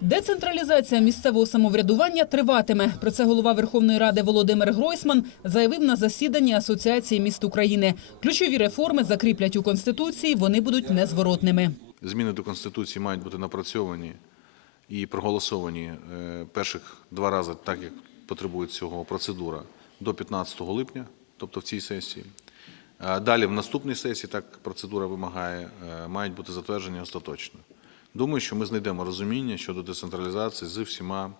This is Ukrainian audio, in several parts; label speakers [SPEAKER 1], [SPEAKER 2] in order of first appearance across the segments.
[SPEAKER 1] Децентралізація місцевого самоврядування триватиме. Про це голова Верховної Ради Володимир Гройсман заявив на засіданні Асоціації міст України. Ключові реформи закріплять у конституції. Вони будуть незворотними.
[SPEAKER 2] Зміни до Конституції мають бути напрацьовані і проголосовані е, перших два рази, так як потребує цього процедура, до 15 липня, тобто в цій сесії. Далі в наступній сесії, так процедура вимагає, е, мають бути затверджені остаточно. Думаю, що ми знайдемо розуміння щодо децентралізації з всіма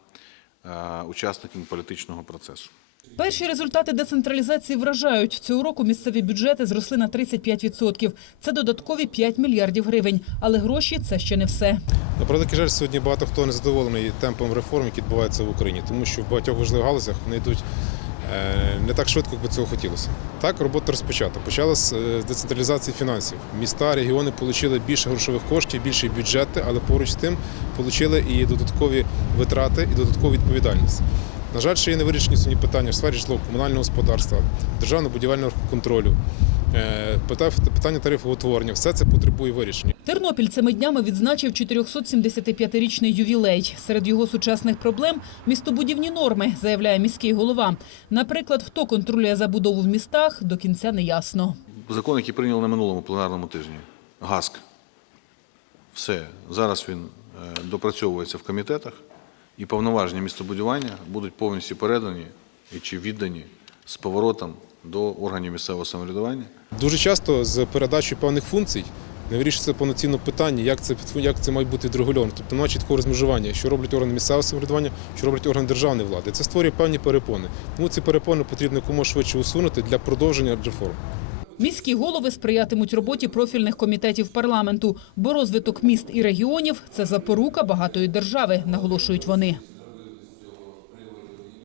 [SPEAKER 2] е, учасниками політичного процесу.
[SPEAKER 1] Перші результати децентралізації вражають. Цього року місцеві бюджети зросли на 35%. Це додаткові 5 мільярдів гривень. Але гроші – це ще не все.
[SPEAKER 3] На превеликий жаль, сьогодні багато хто не задоволений темпом реформ, які відбуваються в Україні, тому що в багатьох важливих галузях вони йдуть не так швидко, як би цього хотілося. Так, робота розпочата. Почалася з децентралізації фінансів. Міста, регіони отримали більше грошових коштів, більші бюджети, але поруч з тим отримали і додаткові витрати, і додаткову відповідальність. На жаль, ще є невирішені сьогодні питання в сфері житлово-комунального господарства, державного будівельного контролю, е, пита- питання тарифоутворення. Все це потребує вирішення.
[SPEAKER 1] Тернопіль цими днями відзначив 475-річний ювілей. Серед його сучасних проблем – містобудівні норми, заявляє міський голова. Наприклад, хто контролює забудову в містах, до кінця не ясно.
[SPEAKER 2] Закон, який прийняли на минулому пленарному тижні, ГАСК. Все. Зараз він е, допрацьовується в комітетах, і повноваження містобудування будуть повністю передані і чи віддані з поворотом до органів місцевого самоврядування.
[SPEAKER 3] Дуже часто з передачею певних функцій не вирішується повноцінно питання, як це як це має бути відрегульовано. Тобто немає чіткого розмежування, що роблять органи місцевого самоврядування, що роблять органи державної влади. Це створює певні перепони. Тому ці перепони потрібно якомога швидше усунути для продовження реформ.
[SPEAKER 1] Міські голови сприятимуть роботі профільних комітетів парламенту, бо розвиток міст і регіонів – це запорука багатої держави, наголошують вони.